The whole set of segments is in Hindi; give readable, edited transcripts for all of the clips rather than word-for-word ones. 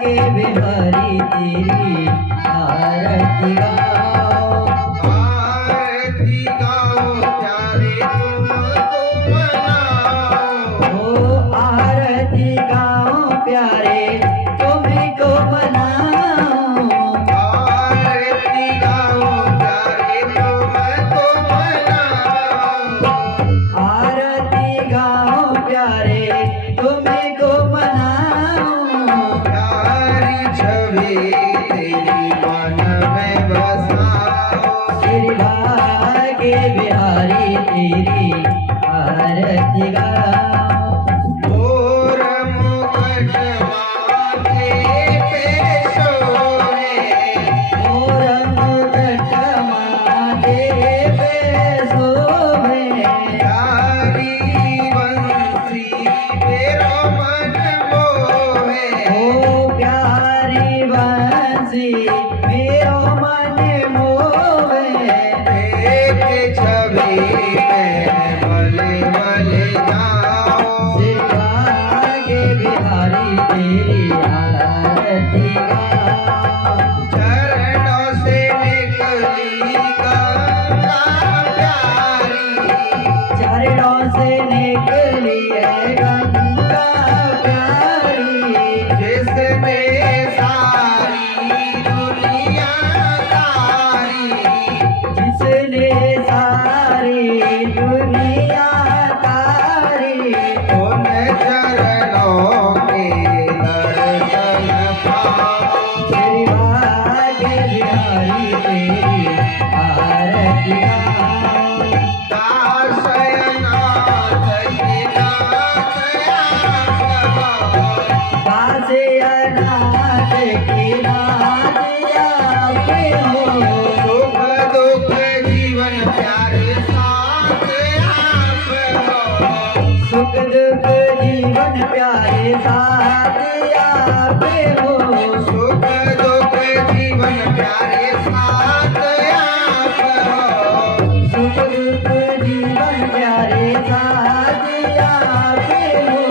के बिहारी तेरी आरती गाओ। आरती गाओ प्यारे तुमको मनाओ। ओ आरती गाओ प्यारे तुमको मनाओ। आरती गाओ प्यारे तुमको मनाओ। आरती गाओ प्यारे तुमको मनाओ। प्यारी छवि तेरी मन में बसाओ। श्री भाग्य बिहारी तेरी आरती गाओ। मोर मुकुट माथे पे सोहे। मोर मुकुट माथे पे शोभे। प्यारी बंसी मेरो मन मोहे। ओ प्यारी बंसी मेरो मन मोहे। देख छवि में भले भले जाओ। शिवा के बिहारी तेरी आरती गाओ। चरणों से निकली गंगा प्यारी। चरणों से निकली है गंगा प्यारी। जिसने सारी दुनिया तारी। जिसने सारी दुनिया तारी। उन चरणों के दर्शन पाओ। श्री भाग्य बिहारी तेरी आरती गाओ। दासयनाथ की नाथ आसमाओ। काशी अनाथ की नाथ आप हो। सुख दुख जीवन प्यारे साथ आप हो। सुख दुख जीवन प्यारे साथ आप हो। सुख दुख जीवन प्यारे साथ आप हो। सुख दुख जीवन प्यारे साथ आप हो।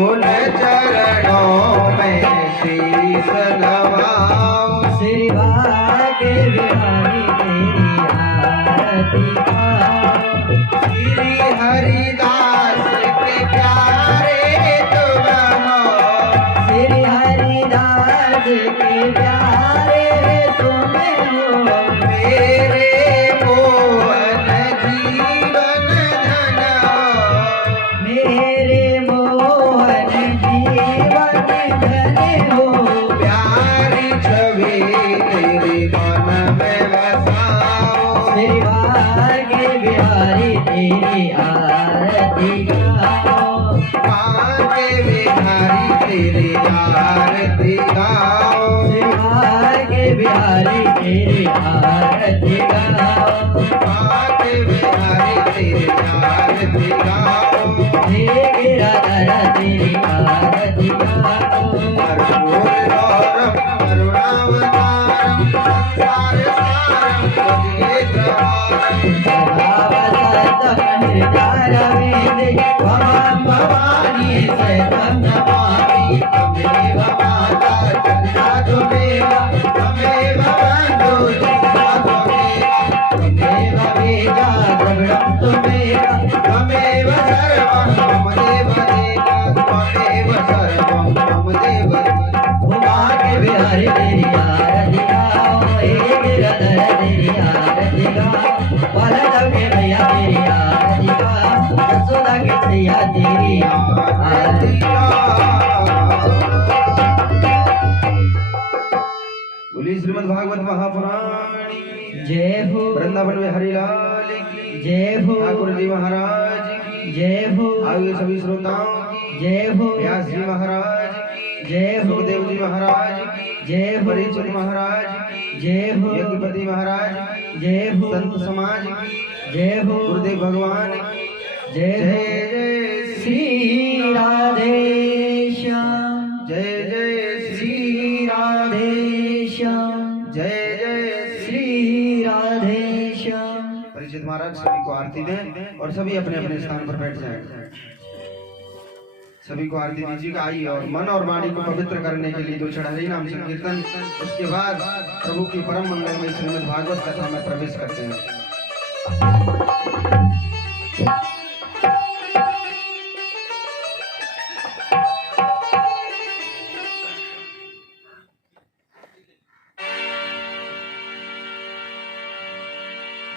उन चरणों में शीश नवाओ। श्री भाग्य बिहारी तेरी आरती गाओ। श्री हरिदास के प्यारे तुम हो। श्री हरिदास के प्यारे तुम हो। मेरे मोहन जीवन धन हो। मेरे मोहन जीवन धन हो। प्यारी छवि तेरी मन में बसाओ। श्री भाग्य बिहारी तेरी आरती गाओ। भाग्य बिहारी तेरी आरती गाओ। श्री भाग्य बिहारी तेरी आरती गाओ। भाग्य बिहारी तेरी आरती गाओ। हे गिरधर तेरी आरती गाओ। कर्पूर गौरम करुणावतारम संसार सारम तुझे द्वारम। सदावसतम हृदयारविंदे भवां भवानी शरणं नमामि। त्वमेव माता पिता त्वमेव त्वमेव बन्धु सखा त्वमेव। त्वमेव वेदा द्रविणं त्वमेव। त्वमेव सर्वं मम देव देव। त्वमेव सर्वं मम देव देव। भाग्य बिहारी तेरी आरती गाओ। हे गिरधर तेरी आरती गाओ। बलदेव के भैया तेरी आरती गाओ। यशोदा के भैया तेरी आरती बोलिए श्रीमद् भागवत महापुराण की जय हो। वृंदावन में हरिलाल की जय हो। ठाकुर जी महाराज की जय हो। आगे सभी श्रोताओं की जय हो। व्यास जी महाराज की जय हो। सुखदेव जी महाराज की जय हो। परीक्षित महाराज की जय हो। यज्ञपति महाराज की जय हो। संत समाज की जय हो। गुरुदेव भगवान की जय जय हो। जय श्री राधे श्याम। जय जय श्री राधे श्याम। जय जय श्री राधे श्याम। परीक्षित महाराज सभी को आरती दें और सभी अपने अपने स्थान पर बैठ जाएं। सभी को आरती दीजिएगा। आइए और मन और वाणी को पवित्र करने के लिए दो क्षण हरि नाम संकीर्तन, उसके बाद प्रभु की परम मंगलमय श्रीमद् भागवत कथा में प्रवेश करते हैं।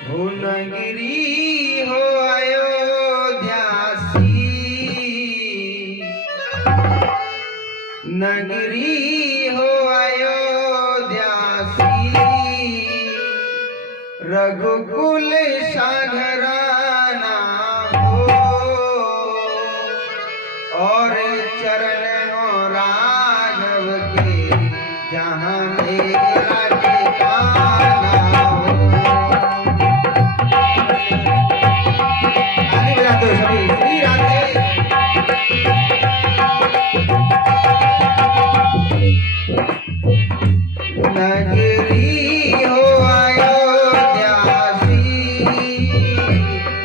भुवनगिरी हो अयोध्यासी, नगरी हो अयोध्यासी, रघुकुल सागराना हो, और चरण हो राघव के, जहाँ मेरा ठिकाना हो। ताली बजाते हो सभी, श्री राधे। नगरी हो अयोध्यासी,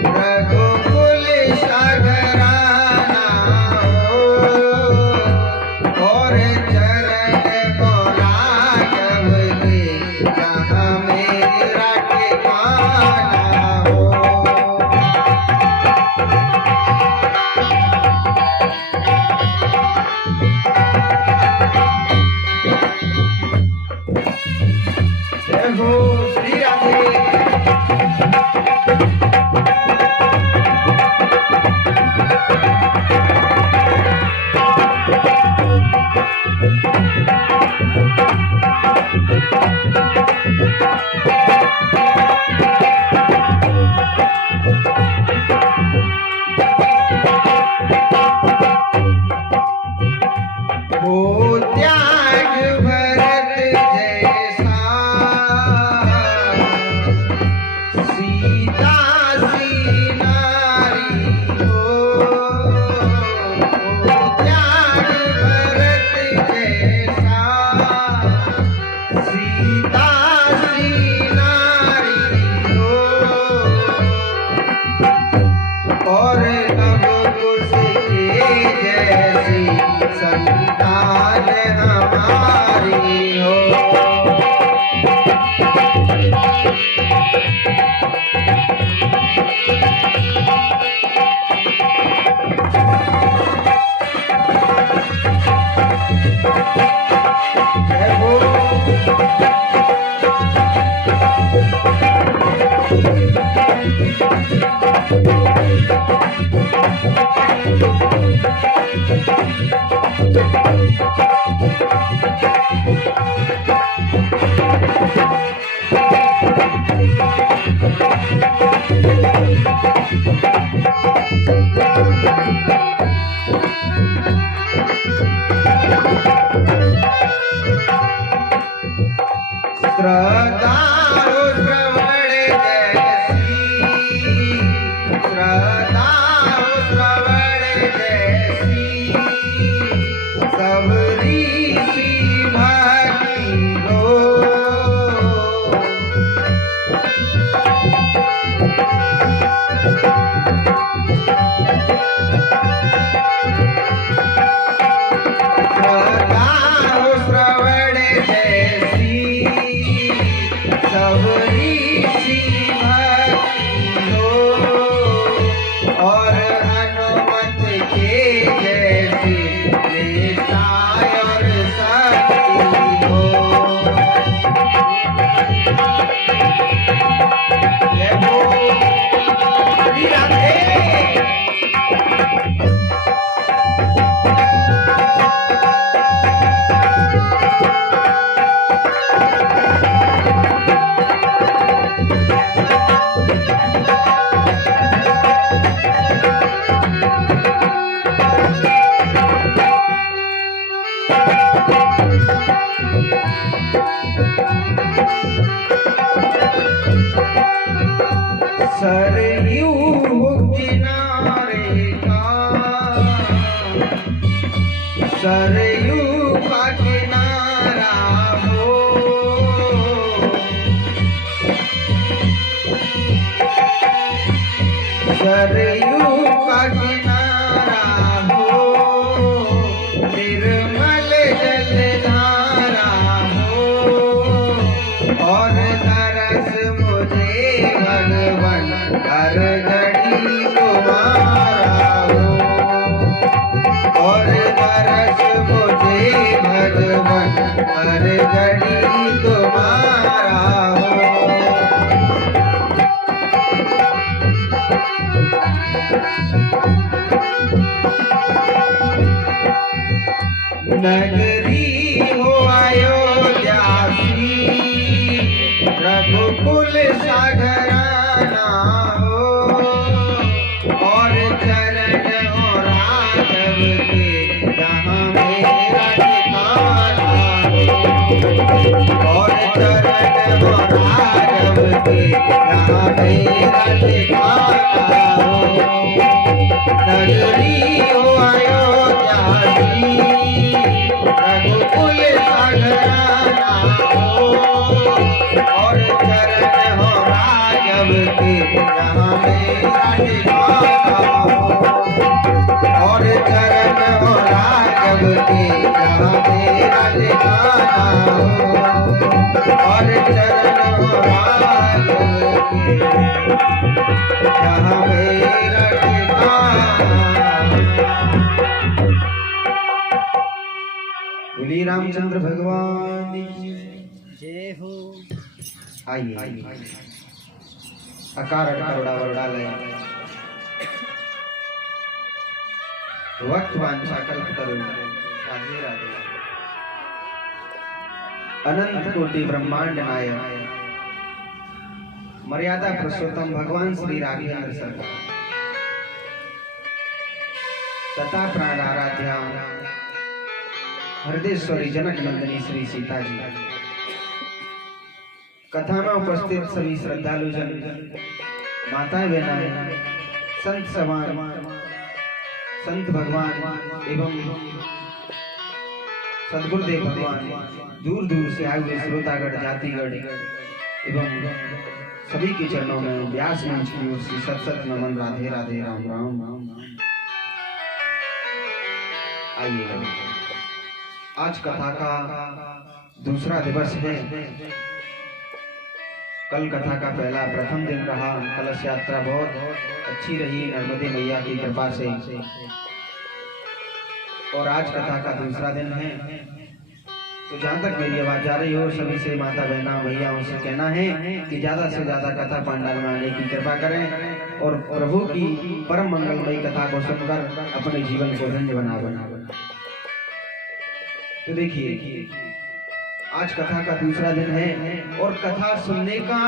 रघुकुल सागराना हो, और चरण को राघव के, जहाँ मेरा ठिकाना हो। जय हो श्री राधे। हो त्याग भरत जैसा, सीता सी नारी हो। हो त्याग भरत जैसा, सीता सी नारी हो, और लव कुश के जैसी संतान हमारी हो। जय हो। श्रद्धा हो श्रवण जैसी, श्रद्धा हो श्रवण जैसी, सबरी सी भक्ति हो। श्रद्धा हो श्रवण जैसी, सबरी सी भक्ति हो, और हनुमत के जैसी निष्ठा और शक्ति हो। जय हो श्री राधे। सरयू किनारे का, सरयू का किनारा हो, सरयू का किनारा हो, नगरी हो अयोध्यासी, रघुकुल सागराना हो, और चरण हो राघव के जहाँ मेरा ठिकाना हो, और चरण हो राघव के जहाँ मेरा ठिकाना हो। नगरी हो अयोध्यासी, रघुकुल सागराना हो, और चरण हो राघव के जहाँ मेरा ठिकाना हो, और चरण हो राघव के जहाँ मेरा ठिकाना हो, और चरण हो राघव के जहाँ मेरा ठिकाना। बोलिए रामचंद्र भगवान की जय हो। आइए अकार करोड़ा वरोड़ा लय वक्त वांछा कल्प करो राधे राधे। अनंत कोटि ब्रह्मांड नायक मर्यादा पुरुषोत्तम भगवान श्री राघवेंद्र सरकार तथा प्राण आराध्या हृदयेश्वरी जनक नंदिनी श्री सीता जी, कथा में उपस्थित सभी श्रद्धालु जन, माताएं बहनें, संत सवार, संत भगवान एवं सद्गुरुदेव भगवान, दूर दूर से आए हुए श्रोतागण जातिगण एवं सभी के चरणों में व्यास मंच की ओर से सत सत नमन। राधे राधे, राम राम राम। आइए आज कथा का दूसरा दिवस है। कल कथा का पहला प्रथम दिन रहा। कलश यात्रा बहुत अच्छी रही नर्मदे मैया की कृपा से, और आज कथा का दूसरा दिन है। तो जहाँ तक मेरी आवाज जा रही हो, सभी से माता बहना भैयाओं से कहना है कि ज्यादा से ज्यादा कथा पंडाल में आने की कृपा करें और प्रभु की परम मंगलमयी कथा को सुनकर अपने जीवन को धन्य बना। तो देखिए आज कथा का दूसरा दिन है, और कथा सुनने का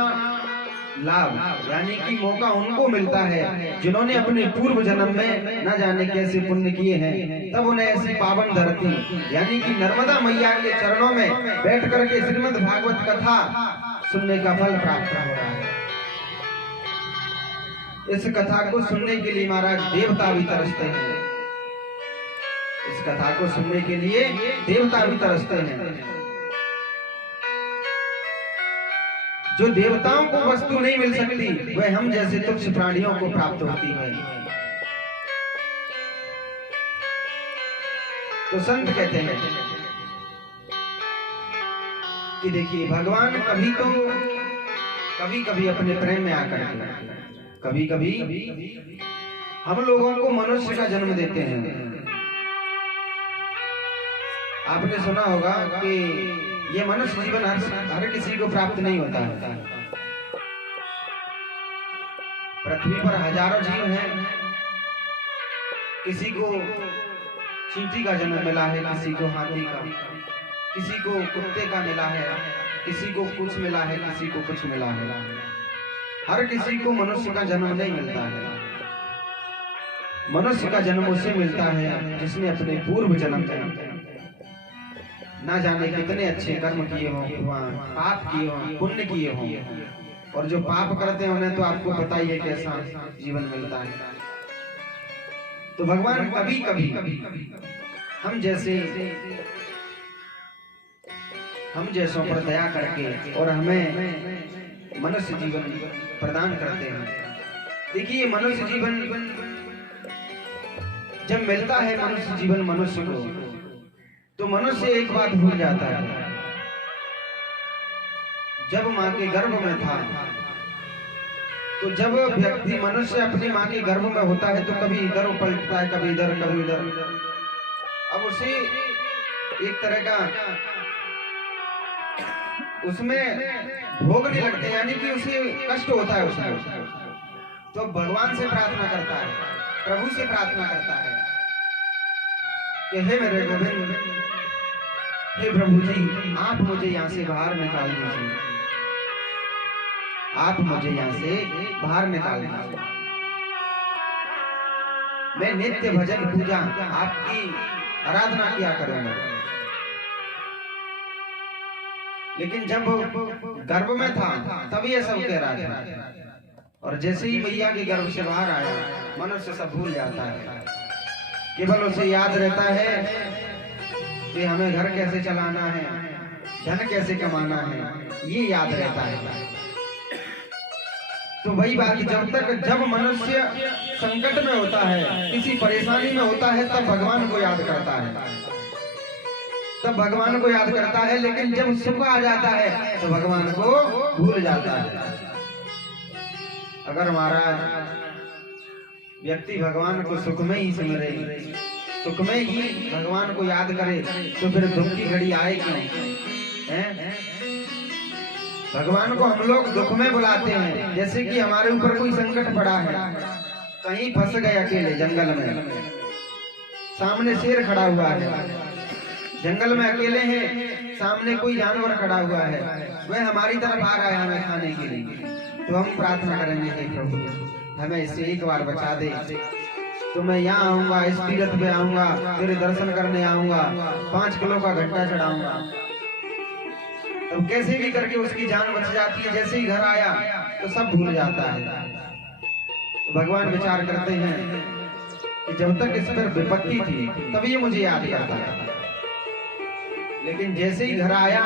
लाभ यानी कि मौका उनको मिलता है जिन्होंने अपने पूर्व जन्म में न जाने कैसे पुण्य किए हैं, तब उन्हें ऐसी पावन धरती यानी कि नर्मदा मैया के चरणों में बैठ करके श्रीमद् भागवत कथा सुनने का फल प्राप्त हो रहा है। इस कथा को सुनने के लिए महाराज देवता भी तरसते हैं। इस कथा को सुनने के लिए देवता भी तरसते हैं। जो देवताओं को वस्तु नहीं मिल सकती, वह हम जैसे तुच्छ प्राणियों को प्राप्त होती है। तो संत कहते हैं कि देखिए भगवान कभी कभी अपने प्रेम में आकर कभी कभी हम लोगों को मनुष्य का जन्म देते हैं। आपने सुना होगा कि ये मनुष्य जीवन हर किसी को प्राप्त नहीं होता है। पृथ्वी पर हजारों जीव हैं, किसी को चींटी का जन्म मिला है, किसी को हाथी का, किसी को कुत्ते का मिला है, किसी को कुछ मिला है, किसी को कुछ मिला है। हर किसी को मनुष्य का जन्म नहीं मिलता है। मनुष्य का जन्म उसे मिलता है जिसने अपने पूर्व जन्म में ना जाने कितने अच्छे कर्म किए हों, पाप किए हों, पुण्य किए हों, और जो पाप करते हैं उन्हें तो आपको पता ही है कैसा जीवन मिलता है। तो भगवान कभी कभी हम जैसों पर दया करके और हमें मनुष्य जीवन प्रदान करते हैं। देखिए मनुष्य जीवन जब मिलता है, मनुष्य जीवन मनुष्य को, तो मनुष्य एक बात भूल जाता है। जब माँ के गर्भ में था, तो जब व्यक्ति मनुष्य अपनी माँ के गर्भ में होता है तो कभी इधर पलटता है, कभी इधर कभी इधर। अब उसे एक तरह का उसमें भोग नहीं लगते, यानी कि उसे कष्ट होता है उसमें। तो भगवान से प्रार्थना करता है, प्रभु से प्रार्थना करता है कि हे मेरे गोविंद, हे प्रभु जी, आप मुझे यहाँ से बाहर निकाल दीजिए, आप मुझे यहाँ से बाहर निकाल दीजिए। मैं नित्य भजन पूजा आपकी आराधना किया करूंगा। लेकिन जब गर्भ में था तब ये सब कह रहा था, और जैसे ही मैया के गर्भ से बाहर आया मनुष्य सब भूल जाता है। केवल उसे याद रहता है कि हमें घर कैसे चलाना है, धन कैसे कमाना है, ये याद रहता है। तो वही बात, जब मनुष्य संकट में होता है, किसी परेशानी में होता है, तब भगवान को याद करता है, तब भगवान को याद करता है। लेकिन जब सुख आ जाता है तो भगवान को भूल जाता है। अगर महाराज व्यक्ति भगवान को सुख में ही सिमरे, सुख में ही भगवान को याद करे, तो फिर दुख की घड़ी आए क्यों? हैं? भगवान को हम लोग दुख में बुलाते हैं। जैसे कि हमारे ऊपर कोई संकट पड़ा है, कहीं फंस गए अकेले जंगल में, सामने शेर खड़ा हुआ है, जंगल में अकेले हैं, सामने कोई जानवर खड़ा हुआ है, वह हमारी तरफ आ रहा है हमें खाने के लिए, तो हम प्रार्थना करेंगे, हे प्रभु हमें इससे एक बार बचा दे, तो मैं यहाँ आऊंगा, इस तीर्थ पे आऊंगा, तेरे दर्शन करने आऊंगा, 5 किलो का घंटा चढ़ाऊंगा। तो कैसे भी करके उसकी जान बच जाती है। जैसे ही घर आया तो सब भूल जाता है। तो भगवान विचार करते हैं कि जब तक इस पर विपत्ति थी तब ये मुझे याद करता था, लेकिन जैसे ही घर आया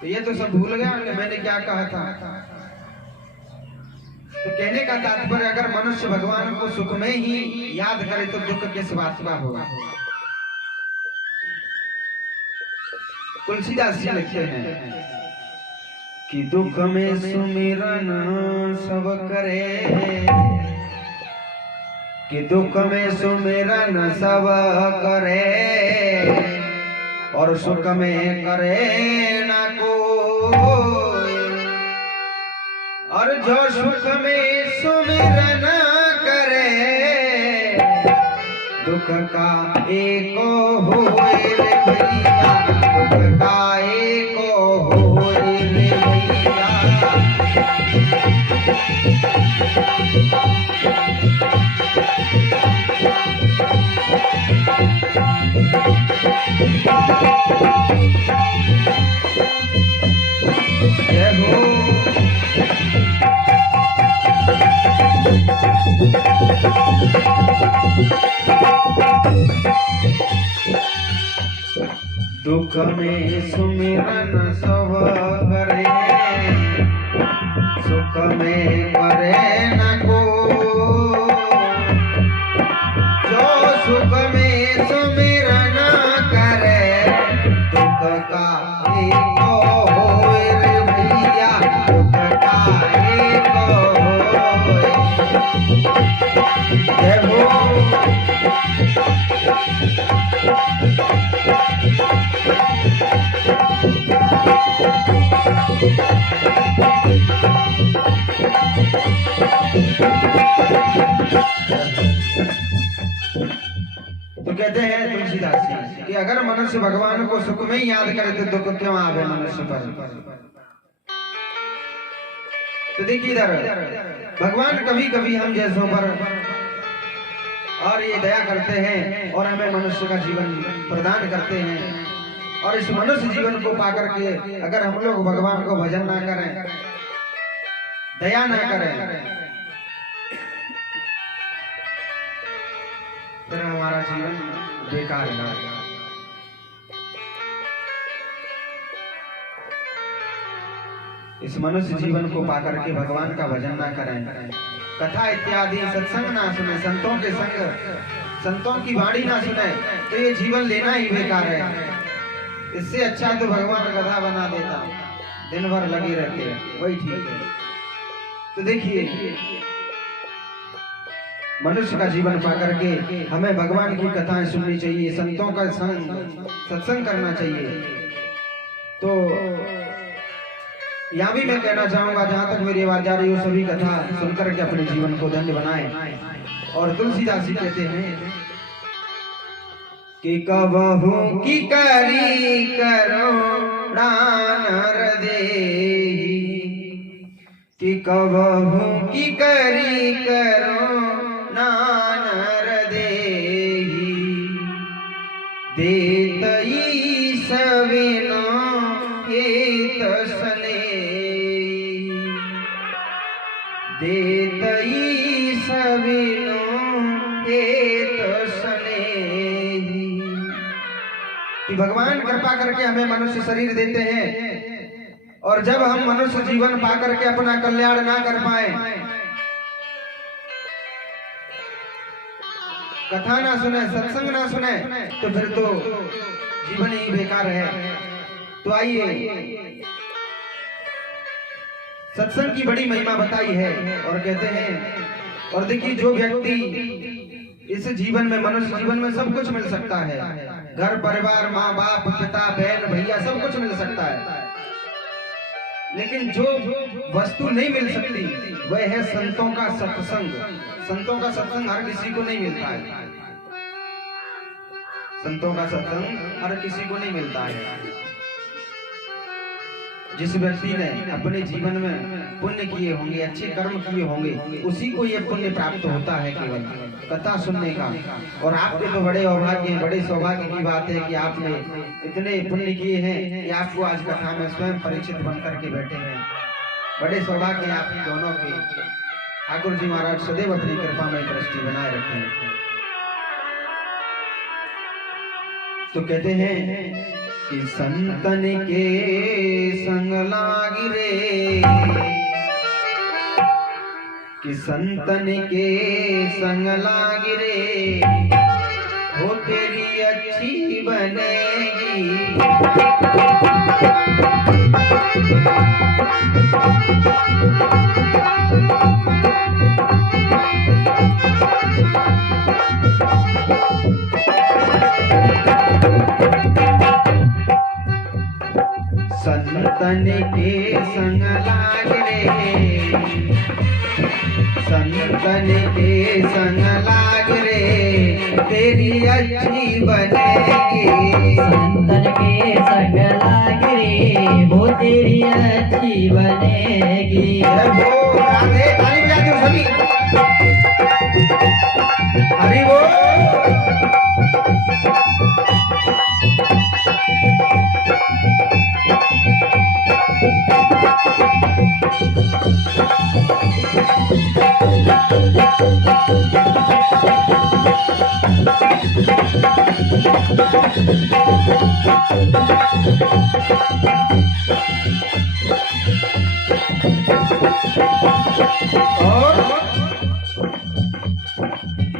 तो ये तो सब भूल गया कि मैंने क्या कहा था। तो कहने का तात्पर्य, अगर मनुष्य भगवान को सुख में ही याद करे तो दुख किस बात का होगा। तुलसीदास जी लिखते हैं कि दुख में सुमिरन सब करे, कि दुख में सुमिरन सब करे, और सुख में करे ना कोई, और जो सुख में सुमिरन करे दुख का एको होए रे भैया, दुख का एको होए रे भैया। जय हो। दुख में सुमिरन सब करे, सुख में करे न को, जो सुख में सुमिरन करे दुख का एको होए रे भैया, दुख का एको होए। जय हो। तो कहते हैं तुलसीदास जी कि अगर मनुष्य भगवान को सुख में ही याद करे तो दुख क्यों आवे मनुष्य पर। तो देखिए इधर भगवान कभी कभी हम जैसों पर और ये दया करते हैं और हमें मनुष्य का जीवन प्रदान करते हैं। और इस मनुष्य जीवन को पाकर के अगर हम लोग भगवान को भजन ना करें, दया ना करें, फिर हमारा जीवन बेकार है। इस मनुष्य जीवन को पाकर के भगवान का भजन ना करें, कथा इत्यादि सत्संग ना सुने, संतों के संग, संतों की वाणी ना सुने, तो ये जीवन लेना ही बेकार है। इससे अच्छा तो भगवान गधा बना देता, दिन भर लगे रहते हैं, वही ठीक है। तो देखिए मनुष्य का जीवन पाकर के हमें भगवान की कथाएं सुननी चाहिए, संतों का संग सत्संग करना चाहिए। तो यहाँ भी मैं कहना चाहूंगा, जहां तक मेरी आवाज जा रही हो, सभी कथा सुनकर के अपने जीवन को धन्य बनाएं। और तुलसीदास जी कहते हैं कि कबहू की करी करुणा नर देहि, कि कबहू की करी करुणा नर देहि, देतई सविनो हेत स्नेहि, देतई सविनो हेत स्नेहि। कि भगवान कृपा करके हमें मनुष्य शरीर देते हैं और जब हम मनुष्य जीवन पा करके अपना कल्याण ना कर पाए, कथा ना सुने, सत्संग ना सुने, तो फिर तो जीवन ही बेकार है। तो आइए सत्संग की बड़ी महिमा बताई है और कहते हैं, और देखिए जो व्यक्ति इस जीवन में, मनुष्य जीवन में सब कुछ मिल सकता है, घर परिवार, माँ बाप, पिता बहन भैया सब कुछ मिल सकता है, लेकिन जो वस्तु नहीं मिल सकती वह है संतों का सत्संग। संतों का सत्संग हर किसी को नहीं मिलता है, संतों का सत्संग हर किसी को नहीं मिलता है। जिस व्यक्ति ने अपने जीवन में पुण्य किए होंगे, अच्छे कर्म किए होंगे, उसी को ये पुण्य प्राप्त होता है केवल कथा सुनने का। और आपके तो बड़े अभाग्य हैं, बड़े सौभाग्य की बात है कि आपने इतने पुण्य किए हैं कि आपको आज कथा में स्वयं परिचित बन करके बैठे हैं। बड़े सौभाग्य हैं आप दोनों के। ठाकुर जी महाराज सदैव अपनी कृपा में दृष्टि बनाए रखें। तो कहते हैं कि संतन के संग लागी रे, कि संतन के संग लागी रे, हो तेरी अच्छी बनेगी। संतन के संग लाग रे, संतन के संग लाग रे, तेरी अच्छी बनेगी। संतन के संग लाग रे, वो तेरी अच्छी बनेगी। वो राधे ताली बजा दो सभी। हरि बोल।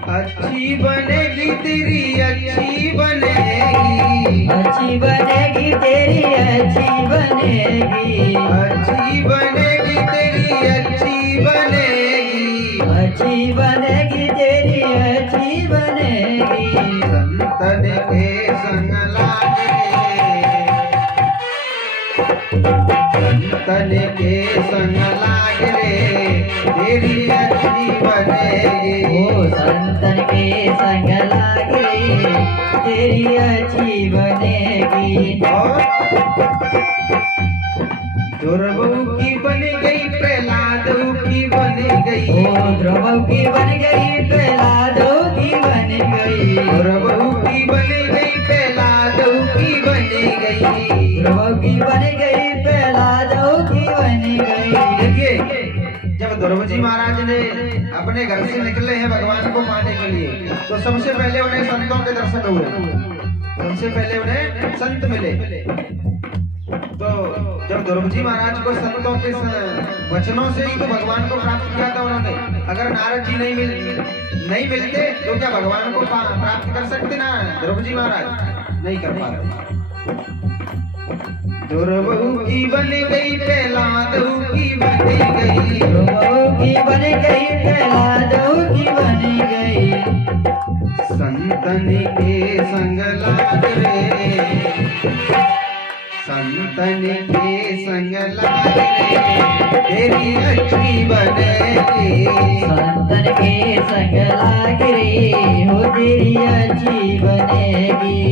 अच्छी बनेगी तेरी अच्छी बनेगी, अच्छी बनेगी तेरी अच्छी बनेगी, अच्छी बनेगी तेरी अच्छी बनेगी, अच्छी बनेगी तेरी अच्छी बनेगी। संतन के संग लाग रे, संतन के संग लाग रे, तेरी अच्छी बनेगी। ओ संतन के संग लाग रे, तेरी अच्छी बनेगी। ध्रुव की बन गई प्रहलाद की बन गई, ओ ध्रुव की बन गई प्रहलाद की बन गई, ध्रुव की बन गई प्रहलाद की बन गई, ध्रुव की बन गई प्रहलाद की बन गई। देखिए जब ध्रुव जी महाराज ने अपने घर से निकले हैं भगवान को पाने के लिए, तो सबसे पहले उन्हें संतों के दर्शन हुए, सबसे पहले उन्हें संत मिले। तो जब ध्रुव जी महाराज को संतों के वचनों से ही तो भगवान को प्राप्त किया था उन्होंने। अगर नारद जी नहीं मिलते तो क्या भगवान को प्राप्त कर सकते ना ध्रुव जी महाराज? नहीं कर पाते। ध्रुव की बन गई प्रहलाद की बन गई, ध्रुव की बन गई प्रहलाद की बन गई। संतन के संग लाग रे, संतन के संग लागे तेरी अच्छी बनेगी। संतन के संग लाग रे हो तेरी अच्छी बनेगी।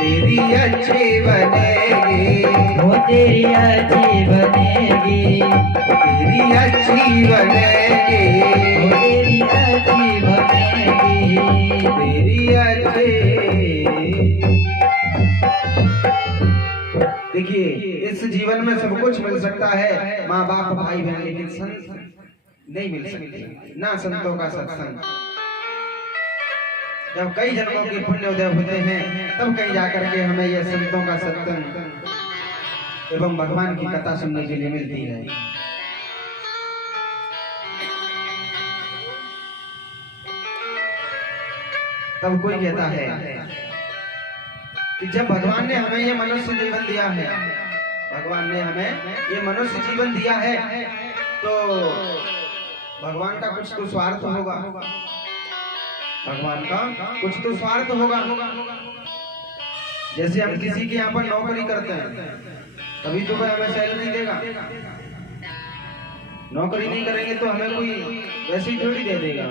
तेरी अच्छी बनेगी। हो तेरी अच्छी बनेगी। तेरी अच्छी बनेगी। हो तेरी अच्छी बनेगी। तेरी अच्छी। देखिए, इस जीवन में सब कुछ मिल सकता है, माँ बाप भाई बहन, लेकिन संत नहीं मिल सकते, ना संतों का सत्संग। जब कई जन्मों के पुण्य उदय होते हैं तब कहीं जाकर के हमें यह संतों का सत्संग एवं भगवान की कथा सुनने के लिए मिलती है। तब कोई कहता है कि जब भगवान ने हमें ये मनुष्य जीवन दिया है, भगवान ने हमें ये मनुष्य जीवन दिया है, तो भगवान का कुछ तो स्वार्थ होगा। भगवान का कुछ तो स्वार्थ होगा। जैसे हम किसी के यहाँ पर नौकरी करते हैं, तभी तो कोई हमें सैलरी देगा। नौकरी नहीं करेंगे तो हमें कोई वैसे ही थोड़ी दे देगा।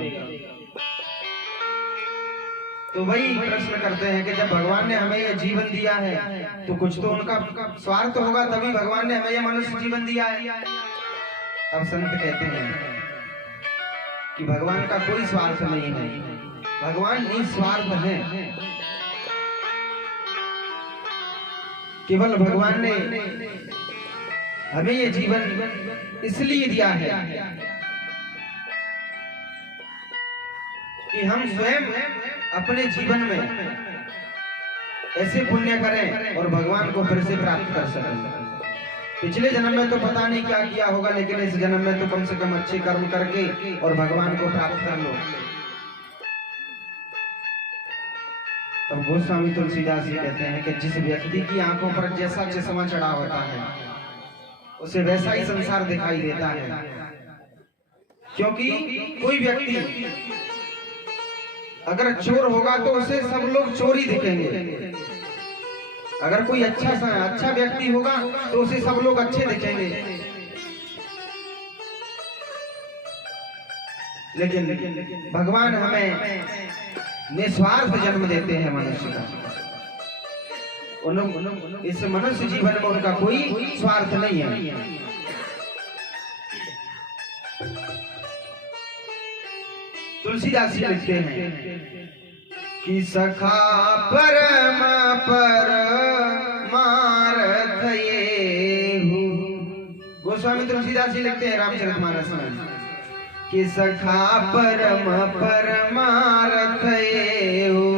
तो वही प्रश्न करते हैं कि जब भगवान ने हमें यह जीवन दिया है तो कुछ तो उनका स्वार्थ होगा, तभी भगवान ने हमें यह मनुष्य जीवन दिया है। तब संत कहते हैं कि भगवान का कोई स्वार्थ नहीं है, भगवान निस्वार्थ है। केवल भगवान ने हमें यह जीवन इसलिए दिया है कि हम स्वयं अपने जीवन में ऐसे पुण्य करें और भगवान को फिर से प्राप्त कर सकें। पिछले जन्म में तो पता नहीं क्या किया होगा, लेकिन इस जन्म में तो कम से कम अच्छे कर्म करके और भगवान को प्राप्त कर लो। तब गोस्वामी तुलसीदास जी कहते हैं कि जिस व्यक्ति की आंखों पर जैसा चश्मा चढ़ा होता है उसे वैसा ही संसार दिखाई देता है। क्योंकि कोई व्यक्ति अगर चोर होगा तो उसे सब लोग चोरी दिखेंगे, अगर कोई अच्छा व्यक्ति होगा तो उसे सब लोग अच्छे दिखेंगे। लेकिन भगवान हमें निस्वार्थ जन्म देते हैं मनुष्य का। इस मनुष्य जीवन में उनका कोई स्वार्थ नहीं है। तुलसीदास जी लिखते हैं कि सखा परम परमार्थ ये हूँ। गोस्वामी तुलसीदास जी लिखते हैं रामचरितमानस में कि सखा परम परमार्थ ये हूँ।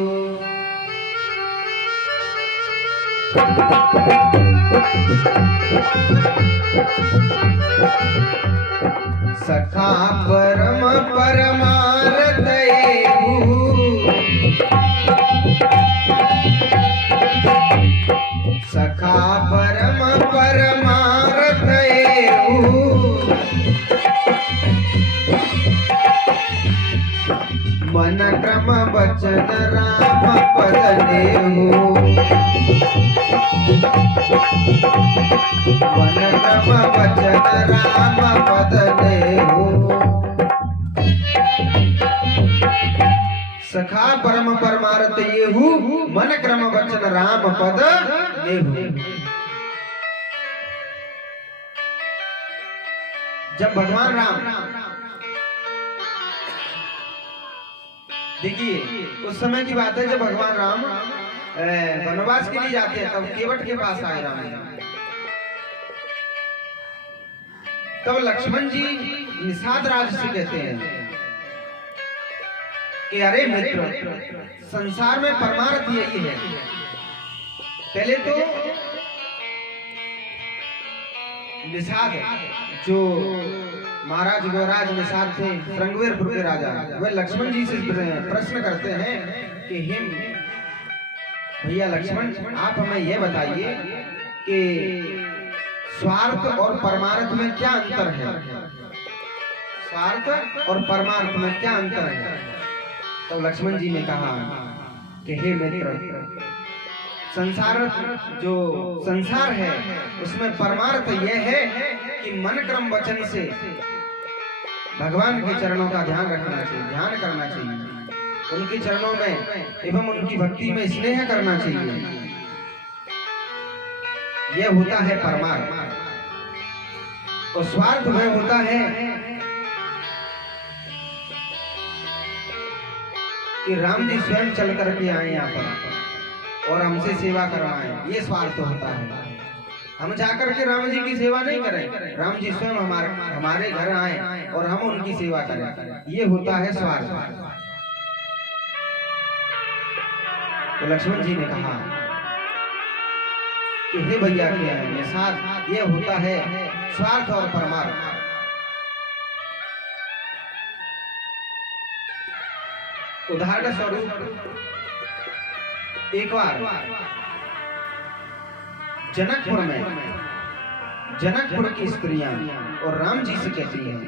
सखा परम परमार्थ ये हूँ। सखा परम परमार्थ ये हूँ। मन क्रम वचन राम पद नेहु। मन क्रम वचन राम पद नेहु। सखा परम परमार्थ ये हूँ, मन क्रम वचन राम पद नेहु। जब भगवान राम, देखिए उस समय की बात है जब भगवान राम वनवास के लिए जाते हैं, तब केवट के पास आए राम। तब लक्ष्मण जी निषाद राज से कहते हैं कि अरे मित्र, संसार में परमार्थ यही है। पहले तो निषाद जो महाराज गौराज निषाद थे, श्रृंगवेरपुर के राजा, वे लक्ष्मण जी से प्रश्न करते हैं कि हिम भैया लक्ष्मण, आप हमें यह बताइए कि स्वार्थ और परमार्थ में क्या अंतर है। स्वार्थ और परमार्थ में क्या अंतर है। तो लक्ष्मण जी ने कहा कि हे मित्र, संसार जो संसार है उसमें परमार्थ यह है कि मन क्रम वचन से भगवान के चरणों का ध्यान रखना चाहिए, ध्यान करना चाहिए, उनके चरणों में एवं उनकी भक्ति में स्नेह करना चाहिए। यह होता है परमार्थ। और स्वार्थ वह होता है कि राम जी स्वयं चल करके आए यहाँ पर और हमसे सेवा करवाएं, ये स्वार्थ होता है। हम जाकर के राम जी की सेवा नहीं करें, राम जी स्वयं हमारे घर आए और हम उनकी सेवा करें, ये होता है स्वार्थ। तो लक्ष्मण जी ने कहा कि हे भैया के साथ ये होता है स्वार्थ और परमार्थ। उदाहरण स्वरूप एक बार जनकपुर की स्त्रियां और राम जी से कहती हैं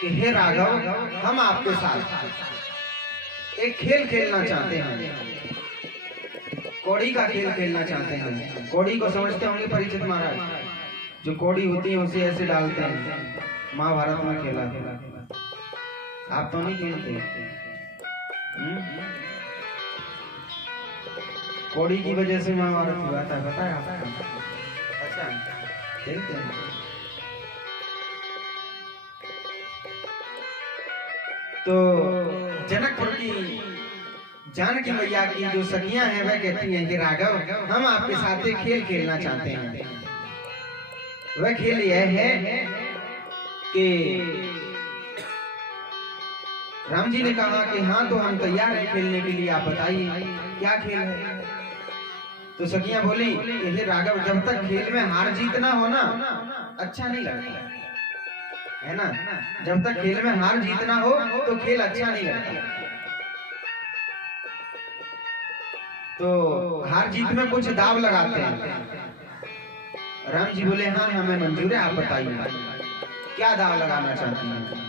कि हे राघव, हम आपके साथ एक खेल खेलना चाहते हैं, कौड़ी का खेल खेलना चाहते हैं। कौड़ी को समझते होंगे परिचित महाराज, जो कौड़ी होती है उसे ऐसे डालते हैं, महाभारत में खेला। आप तो नहीं खेलते? कौड़ी की वजह से महाभारत हुआ था, पता है आपको? अच्छा, खेलते हैं। तो जनकपुर की जानकी मैया की जो सखियां हैं वह कहती हैं कि राघव, हम आपके साथ एक खेल खेलना चाहते हैं। वह खेल यह है कि राम जी ने कहा कि हाँ, तो हम तैयार हैं खेलने के लिए, आप बताइए क्या खेल है। तो सखियां बोली कि हे राघव, जब तक खेल में हार जीतना हो ना, अच्छा नहीं लगता है ना। जब तक खेल में हार जीतना हो तो खेल अच्छा नहीं लगता। तो हार जीत में कुछ दाव लगाते हैं। राम जी बोले हाँ, हमें मंजूर है, आप बताइए क्या दाव लगाना चाहती हैं।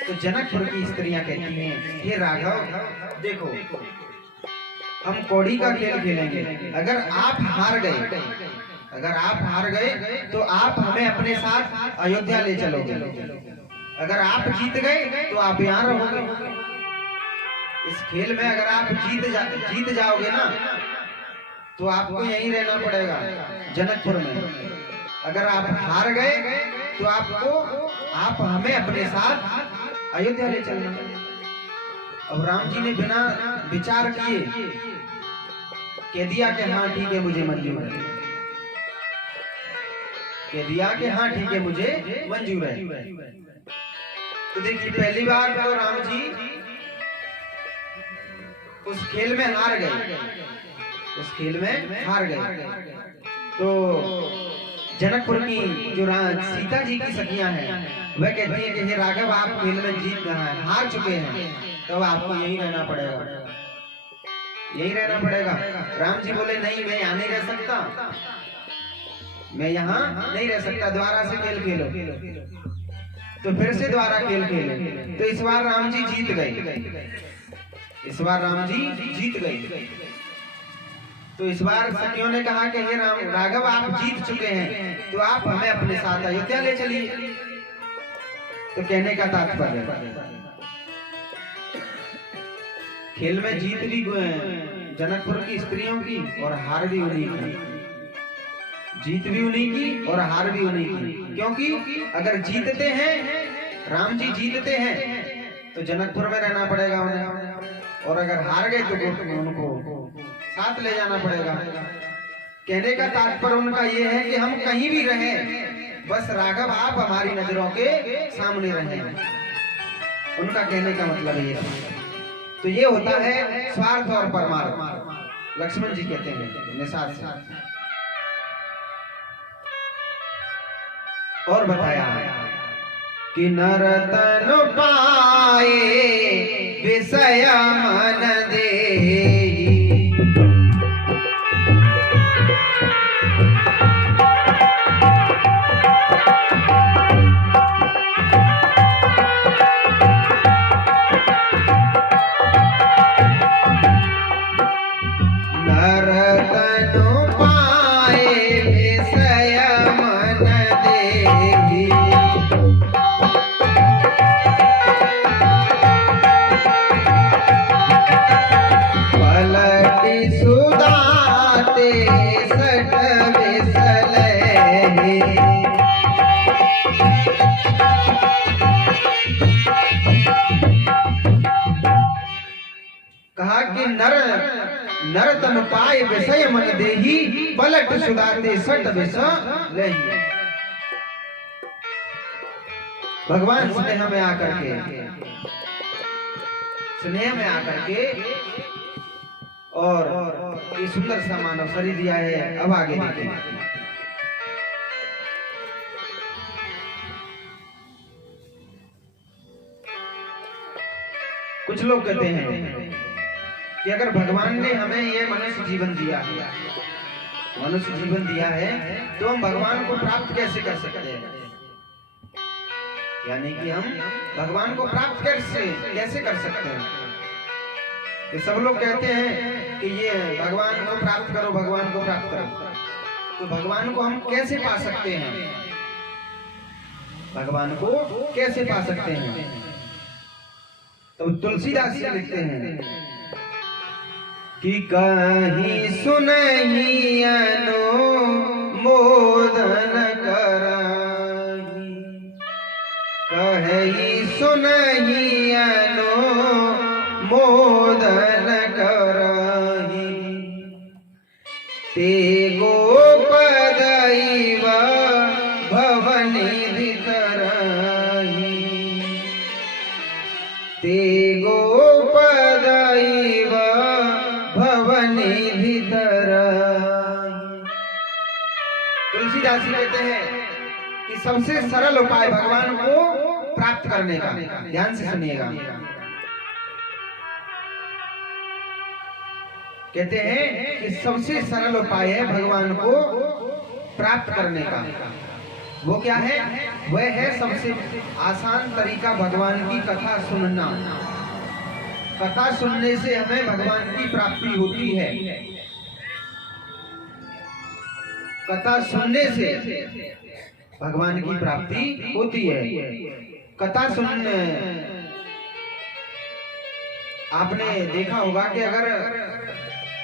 तो जनकपुर की स्त्रियां कहती हैं, हे राघव, देखो हम कौड़ी का खेल खेलेंगे, अगर आप हार गए तो आप हमें अपने साथ अयोध्या ले चलोगे, अगर आप जीत गए तो आप यहाँ रहोगे। इस खेल में अगर आप जीत जाओगे ना तो आपको यहीं रहना पड़ेगा जनकपुर में। अगर आप हार गए तो आप हमें अपने साथ अयोध्या ले चलना। अब राम जी ने बिना विचार किए कह दिया कि हाँ ठीक है, मुझे मंजूर है। कह दिया कि हाँ ठीक है, मुझे मंजूर है। तो देखिए, पहली बार तो राम जी उस खेल में हार गए, तो जनकपुर की जो सीता जी की सखियां हैं वह कहती है कि हे राघव, आप खेल में हार चुके हैं, तो आपको यही रहना पड़ेगा। राम जी बोले नहीं, मैं यहाँ नहीं रह सकता, द्वारा से खेल खेलो। तो फिर से द्वारा खेल खेले। तो इस बार राम जी जीत गए। तो इस बार सखियों ने कहा कि हे राघव, आप जीत चुके हैं, तो आप हमें अपने साथ अयोध्या ले चलिए। तो कहने का तात्पर्य, खेल में जीत भी जनकपुर की स्त्रियों की और हार भी उन्हीं की, जीत भी उन्हीं की और हार भी उन्हीं की। क्योंकि अगर जीतते हैं, राम जी जीतते हैं, तो जनकपुर में रहना पड़ेगा उन्हें, और अगर हार गए तो उनको साथ ले जाना पड़ेगा। कहने का तात्पर्य उनका ये है कि हम कहीं भी रहें, बस राघव आप हमारी नजरों के सामने रहें। उनका कहने का मतलब ये है। तो ये होता है स्वार्थ और परमार्थ। लक्ष्मण जी कहते हैं निषाद से। और बताया कि नरतन पाए विषय मन दे, पाए विषय मन देहि। पलटि सुधाते सठ विसलहि। कहा कि नर तन पाए विषय मन देहि, पलट सुधाते सठ विसलहि। भगवान स्नेह में आकर के और ये सुंदर सा मानव शरीर दिया है। अब आगे देखिए, कुछ लोग कहते हैं कि अगर भगवान ने हमें ये मनुष्य जीवन दिया है तो हम भगवान को प्राप्त कैसे कर सकते हैं, यानी कि हम भगवान को प्राप्त कैसे कर सकते हैं। ये सब लोग कहते हैं कि ये भगवान को प्राप्त करो, भगवान को प्राप्त करो। तो भगवान को हम कैसे पा सकते हैं, भगवान को कैसे पा सकते हैं? तो तुलसीदास जी लिखते हैं कि कहीं सुनहि अनुमोदन करहि, कहीं सुनहि अनुमोदन करहि। ते गोपदैव भवनिधि तरहि, ते गोपदैव भवनिधि तरहि। तुलसीदास जी कहते हैं कि सबसे सरल उपाय भगवान को प्राप्त करने का, ध्यान से सुनिएगा, कहते हैं कि सबसे सरल उपाय है भगवान को प्राप्त करने का। वो क्या है? वह है सबसे आसान तरीका भगवान की कथा सुनना। कथा सुनने से हमें भगवान की प्राप्ति होती है। कथा सुनने से भगवान की प्राप्ति होती है। कथा सुनने, आपने देखा होगा कि अगर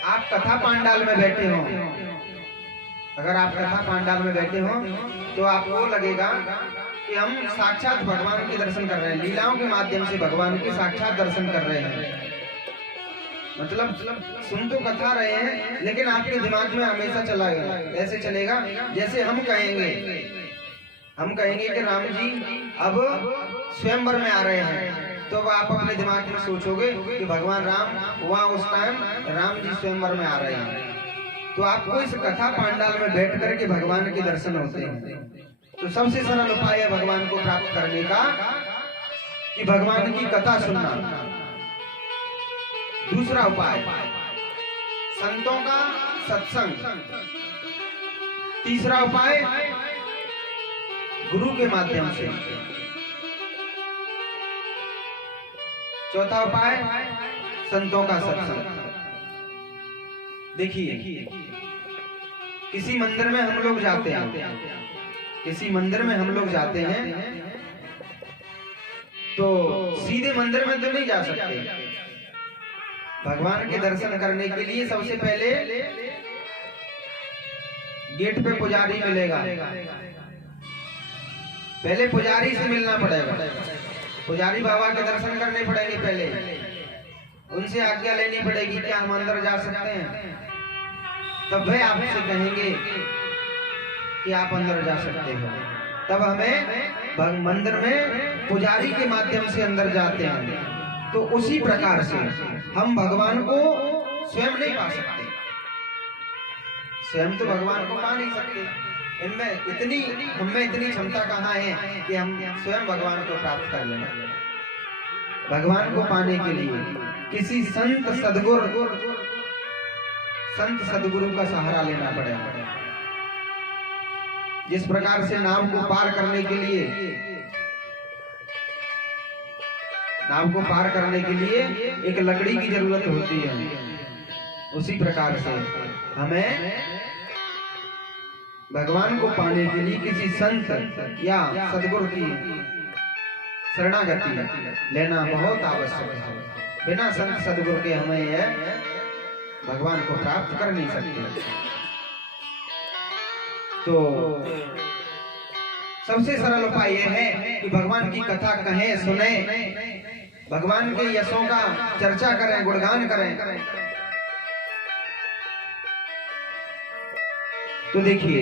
आप कथा पांडाल में बैठे हो, तो आपको लगेगा कि हम साक्षात भगवान के दर्शन कर रहे हैं। लीलाओं के माध्यम से भगवान के साक्षात दर्शन कर रहे हैं। मतलब सुन तो कथा रहे हैं, लेकिन आपके दिमाग में हमेशा ऐसे चलेगा जैसे हम कहेंगे कि राम जी अब स्वयंवर में आ रहे हैं, तो आप अपने दिमाग में सोचोगे कि भगवान राम वहाँ उस टाइम राम जी स्वयंवर में आ रहे हैं। तो आपको इस कथा पांडाल में बैठ करके भगवान के दर्शन होते हैं। तो सबसे सरल उपाय है भगवान को प्राप्त करने का कि भगवान की कथा सुनना। दूसरा उपाय संतों का सत्संग। तीसरा उपाय गुरु के माध्यम से। चौथा उपाय संतों का सत्संग। देखिए, किसी मंदिर में हम लोग जाते हैं, तो सीधे मंदिर में तो नहीं जा सकते। भगवान के दर्शन करने के लिए सबसे पहले गेट पे पुजारी मिलेगा। पहले पुजारी से मिलना पड़ेगा, पुजारी बाबा के दर्शन करने पड़ेंगे। पहले उनसे आज्ञा लेनी पड़ेगी, क्या हम अंदर जा सकते हैं? तब वे आपसे कहेंगे कि आप अंदर जा सकते हो। तब हमें मंदिर में पुजारी के माध्यम से अंदर जाते हैं। तो उसी प्रकार से हम भगवान को स्वयं नहीं पा सकते। स्वयं तो भगवान को पा नहीं सकते। हमें इतनी क्षमता कहाँ है कि हम स्वयं भगवान को प्राप्त कर लें। भगवान को पाने के लिए किसी संत सदगुरु का सहारा लेना पड़ेगा। जिस प्रकार से नाव को पार करने के लिए एक लकड़ी की जरूरत होती है, उसी प्रकार से हमें भगवान को पाने के लिए किसी संत या सदगुरु की शरणागति लेना बहुत आवश्यक है। बिना संत सदगुरु के हमें यह भगवान को प्राप्त कर नहीं सकते। तो सबसे सरल उपाय यह है कि भगवान की कथा कहें, सुने, भगवान के यशों का चर्चा करें, गुणगान करें। तो देखिए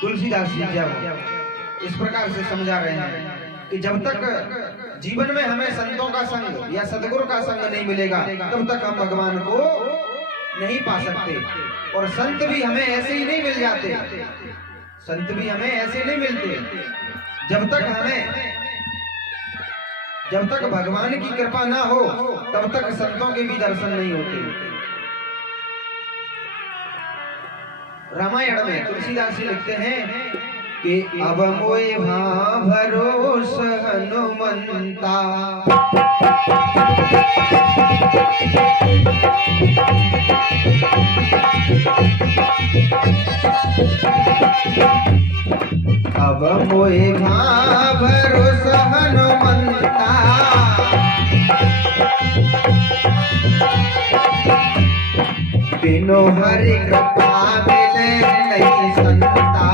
तुलसीदास जी जब इस प्रकार से समझा रहे हैं कि जब तक जीवन में हमें संतों का संग या सदगुरु का संग नहीं मिलेगा तब तक हम भगवान को नहीं पा सकते। और संत भी हमें ऐसे ही नहीं मिल जाते, संत भी हमें ऐसे नहीं मिलते। जब तक भगवान की कृपा ना हो तब तक संतों के भी दर्शन नहीं होते। रामायण में तुलसीदास जी लिखते हैं कि अब मोए भरोस हनुमंता, अब मोए भरोस हनुमंता, बिनु हरि कृपा मिले नहीं संता।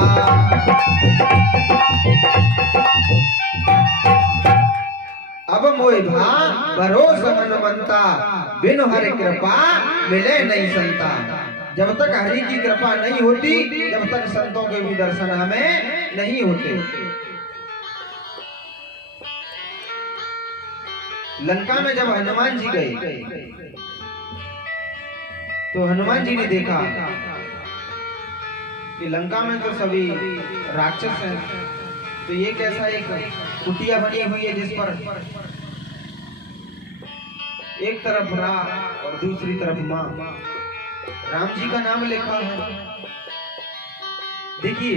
अब मोहि भरोस हनुमंता, बिनु हरि कृपा मिले नहीं संता। जब तक हरि की कृपा नहीं होती जब तक संतों के भी दर्शन हमें नहीं होते। लंका में जब हनुमान जी गए तो हनुमान जी ने देखा कि लंका में तो सभी राक्षस हैं, तो ये कैसा एक कुटिया बनी हुई है जिस पर एक तरफ रा और दूसरी तरफ माँ, राम जी का नाम लिखा है। देखिए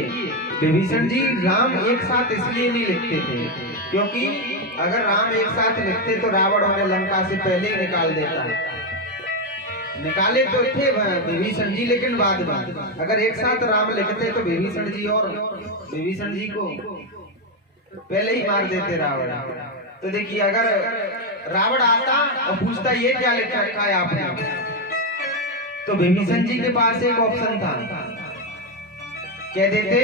विभीषण जी राम एक साथ इसलिए नहीं लिखते थे क्योंकि अगर राम एक साथ लिखते तो रावण उन्हें लंका से पहले ही निकाल देता है। निकाले तो थे विभीषण जी लेकिन बाद में अगर एक साथ राम लिखते तो विभीषण जी को पहले ही मार देते रावण। तो देखिए अगर रावण आता और पूछता ये क्या लिख रखा है आपने, तो विभीषण जी के पास एक ऑप्शन था, कह देते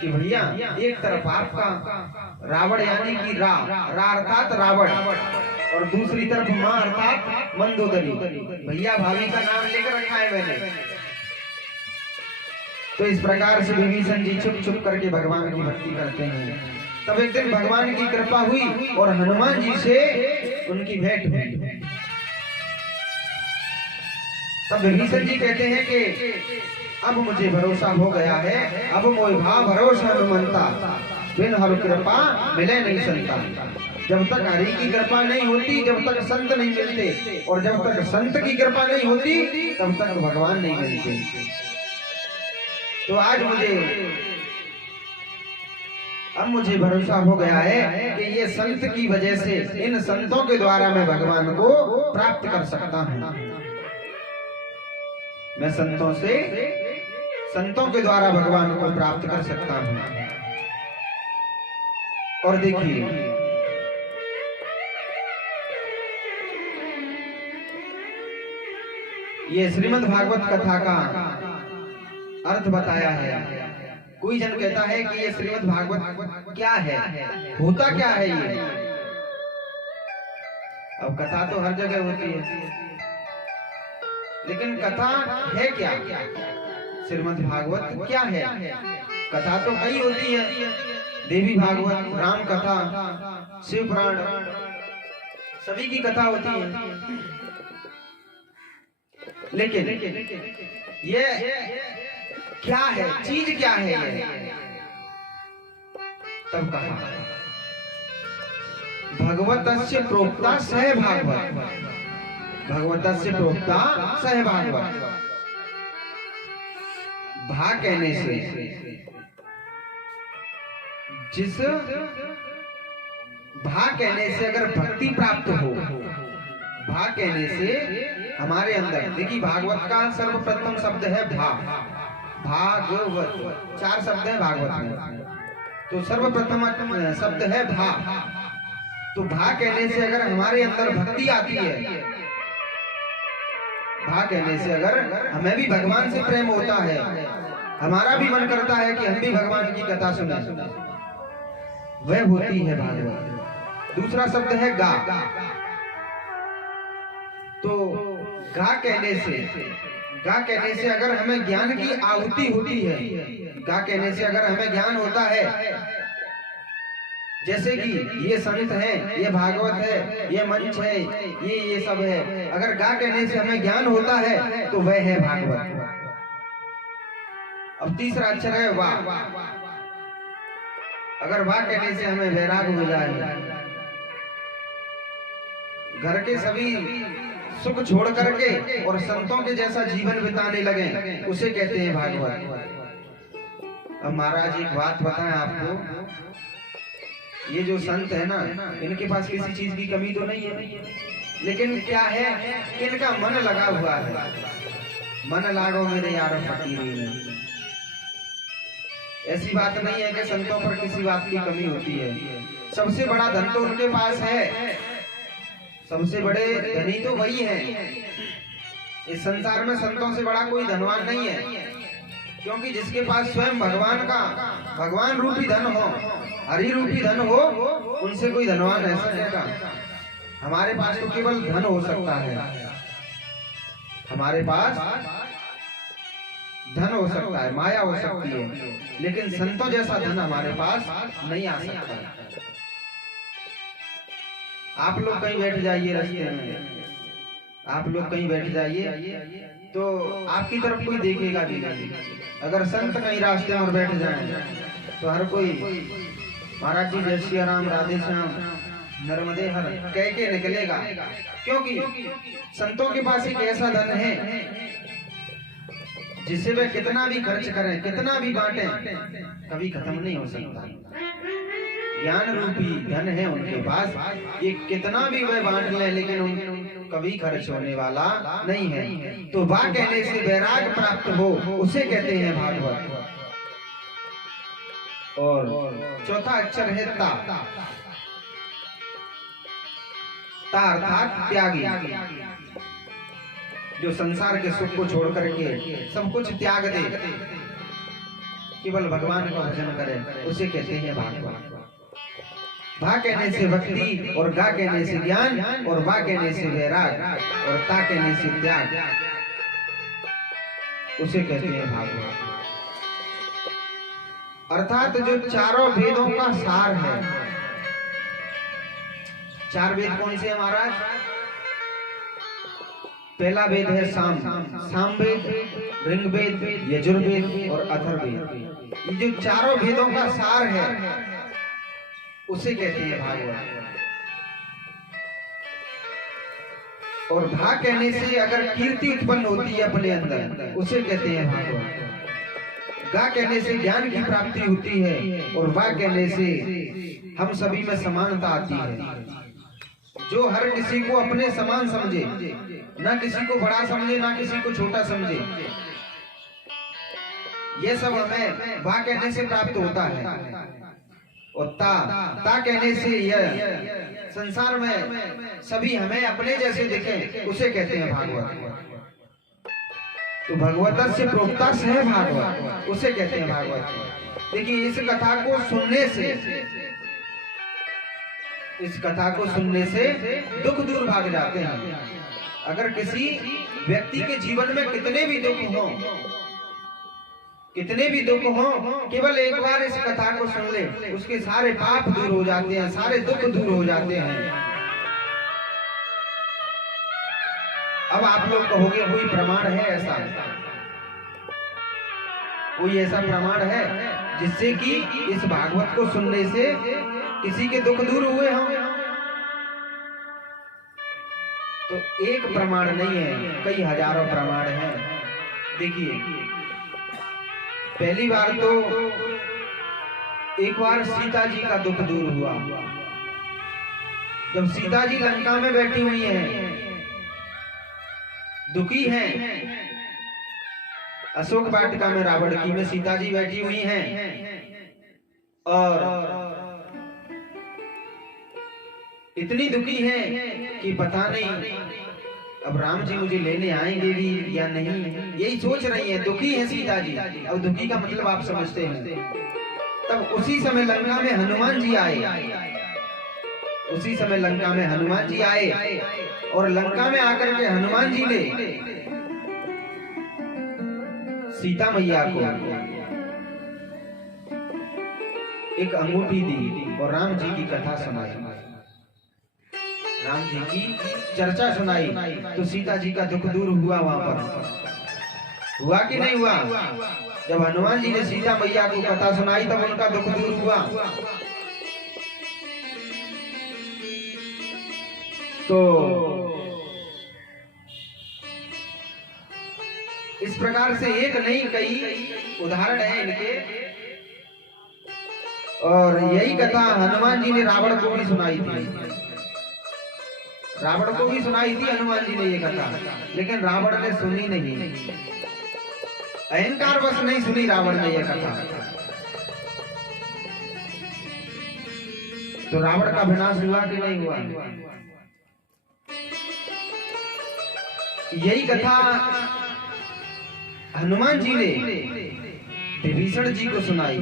कि भैया एक तरफ आपका रावण यानी कि रा अर्थात रावण और दूसरी तरफ माँ अर्थात मंदोदरी, भैया भाभी का नाम लेकर रखा है मैंने। तो इस प्रकार से विभीषण जी छुप छुप करके भगवान की भक्ति करते हैं। तब एक दिन भगवान की कृपा हुई और हनुमान जी से उनकी भेंट हुई। तब विभीषण जी कहते हैं कि अब मुझे भरोसा हो गया है, अब मोहि भरोसा हनुमंता, बिन हरि कृपा मिले नहीं संता। जब तक हरि की कृपा नहीं होती जब तक संत नहीं मिलते, और जब तक संत की कृपा नहीं होती तब तक भगवान नहीं मिलते। तो आज मुझे भरोसा हो गया है कि ये संत की वजह से, इन संतों के द्वारा मैं भगवान को प्राप्त कर सकता हूँ। मैं संतों के द्वारा भगवान को प्राप्त कर सकता हूँ। और देखिए ये श्रीमद् भागवत कथा का अर्थ बताया है। कोई जन कहता है कि ये श्रीमद् भागवत क्या है, होता क्या है ये। अब कथा तो हर जगह होती है, लेकिन कथा है क्या, श्रीमद् भागवत क्या है। कथा तो कई होती है, देवी भागवत, राम कथा, शिव पुराण, सभी की कथा होती है। लेकिन ये क्या है, चीज क्या है ये। तब कहा भगवतस्य प्रोक्ता सह भागवत, भगवतस्य प्रोक्ता सह भागवत। भा कहने से, जिस भा कहने से अगर भक्ति प्राप्त हो, भा कहने से हमारे अंदर। देखिए भागवत का सर्वप्रथम शब्द है भा, भागवत, 4 शब्द है भागवत में, तो सर्वप्रथम शब्द है भा। तो भा कहने से अगर हमारे अंदर भक्ति आती है, भा कहने से अगर हमें भी भगवान से प्रेम होता है, हमारा भी मन करता है कि हम भी भगवान की कथा सुने, वह होती है भागवत। दूसरा शब्द है गा। तो गा कहने से अगर हमें ज्ञान की आहुति होती है, गा कहने से अगर हमें ज्ञान होता है, जैसे कि ये संत है, ये भागवत है, ये मंच है, ये सब है, अगर गा कहने से हमें ज्ञान होता है तो वह है भागवत। अब तीसरा अक्षर है वाह। अगर वाह कहने से हमें वैराग हो जाए, घर के सभी सुख छोड़ करके और संतों के जैसा जीवन बिताने लगे, उसे कहते हैं भागवत। अब महाराज एक बात बताएं आपको, ये जो संत है ना, इनके पास किसी चीज की कमी तो नहीं है, लेकिन क्या है, इनका मन लगा हुआ है। मन लागो मेरे यार फकीरी। ऐसी बात नहीं है कि संतों पर किसी बात की कमी होती है। सबसे बड़ा धन तो उनके पास है, सबसे बड़े धनी तो वही हैं। इस संसार में संतों से बड़ा कोई धनवान नहीं है, क्योंकि जिसके पास स्वयं भगवान रूपी धन हो, हरि रूपी धन हो, उनसे कोई धनवान रह सकेगा। हमारे पास तो केवल धन हो सकता है, हमारे पास धन हो सकता है, माया हो सकती है, लेकिन संतों जैसा धन हमारे पास नहीं आ सकता। आप लोग कहीं बैठ जाइए रास्ते में, आप लोग कहीं बैठ जाइए तो आपकी तरफ कोई देखेगा भी नहीं। अगर संत कहीं रास्ते में बैठ जाए तो हर कोई महाराज जी जय श्री राम, राधे श्याम, नर्मदे हर कह के निकलेगा, क्योंकि संतों के पास एक ऐसा धन है जिसे वे कितना भी खर्च करें, कितना भी बांटें, कभी खत्म नहीं हो सकता। ज्ञान रूपी धन है उनके पास, ये कितना भी वह बांट ले, लेकिन कभी खर्च होने वाला नहीं है। तो वाह कहने से वैराग प्राप्त हो, उसे कहते हैं भागवत। और चौथा अक्षर है ता। ता अर्थात त्यागी, जो संसार के सुख को छोड़ करके सब कुछ त्याग दे, केवल भगवान का भजन करे, उसे कहते हैं भागवत। भा कहने से भक्ति, और गा कहने से ज्ञान, और वा कहने से वैराग, और ता कहने से त्याग, उसे कहते हैं भागवत। अर्थात जो चारों वेदों का सार है। 4 वेद कौन से है महाराज? पहला वेद है साम, सामवेद, ऋग्वेद, यजुर्वेद और अथर्ववेद। ये जो चारों वेदों का सार है, उसे कहते हैं भागवत। और भा कहने से अगर कीर्ति उत्पन्न होती है अपने अंदर, उसे कहते हैं भागवत। गा कहने से ज्ञान की प्राप्ति होती है, और वा कहने से हम सभी में समानता आती है। जो हर किसी को अपने समान समझे, ना किसी को बड़ा समझे, ना किसी को छोटा समझे, ये सब हमें वा कहने से प्राप्त होता है। और ता कहने से यह संसार में सभी हमें अपने जैसे दिखे, उसे कहते हैं भागवत। तो भगवत से प्रोक्ता से भागवत, उसे कहते हैं भागवत। देखिए इस कथा को सुनने से, इस कथा को सुनने से दुख दूर भाग जाते हैं। अगर किसी व्यक्ति के जीवन में कितने भी दुख हो, कितने भी दुख हो, केवल एक बार इस कथा को सुन ले, उसके सारे पाप दूर हो जाते हैं, सारे दुख दूर हो जाते हैं। अब आप लोग कहोगे कोई प्रमाण है ऐसा? कोई ऐसा प्रमाण है जिससे कि इस भागवत को सुनने से किसी के दुख दूर हुए हों? तो एक प्रमाण नहीं है, कई हजारों प्रमाण हैं। देखिए पहली बार तो एक बार सीता जी का दुख दूर हुआ। जब सीता जी लंका में बैठी हुई हैं, दुखी हैं। अशोक वाटिका में रावण की में सीता जी बैठी हुई हैं और इतनी दुखी हैं कि पता नहीं अब राम जी मुझे लेने आएंगे भी या नहीं, यही सोच रही है। दुखी है सीता जी। अब दुखी का मतलब आप समझते हैं। तब उसी समय लंका में हनुमान जी आए। उसी समय लंका में हनुमान जी आए और लंका में आकर के हनुमान जी ने सीता मैया को एक अंगूठी दी और राम जी की कथा सुनाई, राम जी की चर्चा सुनाई। तो सीता जी का दुख दूर हुआ। वहां पर हुआ कि नहीं हुआ? जब हनुमान जी ने सीता मैया को कथा सुनाई तब उनका दुख दूर हुआ। तो इस प्रकार से एक नहीं कई उदाहरण है इनके। और यही कथा हनुमान जी ने रावण को भी सुनाई थी। रावण को भी सुनाई थी हनुमान जी ने ये कथा, लेकिन रावण ने सुनी नहीं। अहंकार बस नहीं सुनी रावण ने ये कथा। तो रावण का विनाश हुआ कि नहीं हुआ? यही कथा हनुमान जी ने विभीषण जी को सुनाई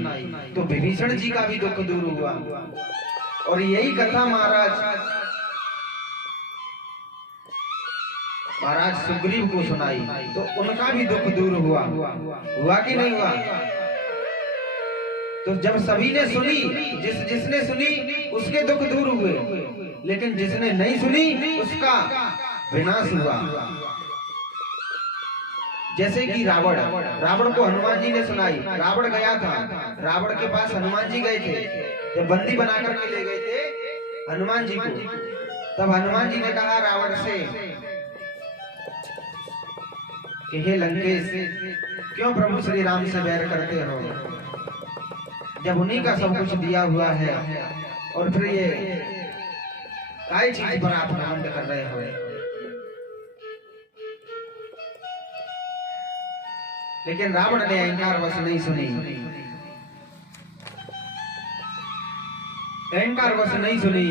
तो विभीषण जी का भी दुख दूर हुआ। और यही कथा महाराज सुग्रीव को सुनाई तो उनका भी दुख दूर हुआ। हुआ कि नहीं हुआ? तो जब सभी ने सुनी, जिसने सुनी उसके दुख दूर हुए, लेकिन जिसने नहीं सुनी उसका विनाश हुआ। जैसे कि रावण को हनुमान जी ने सुनाई। रावण गया था, रावण के पास हनुमान जी गए थे, जब बंदी बना करके ले गए थे हनुमान जी को। तब हनुमान जी ने कहा रावण से कि हे लंकेश, क्यों प्रभु श्री राम से बैर करते हो, जब उन्हीं का सब कुछ दिया हुआ है और फिर ये काय चीज पर आप घमंड कर रहे हो। लेकिन रावण ने अहंकार वश नहीं सुनी। अहंकार वश नहीं सुनी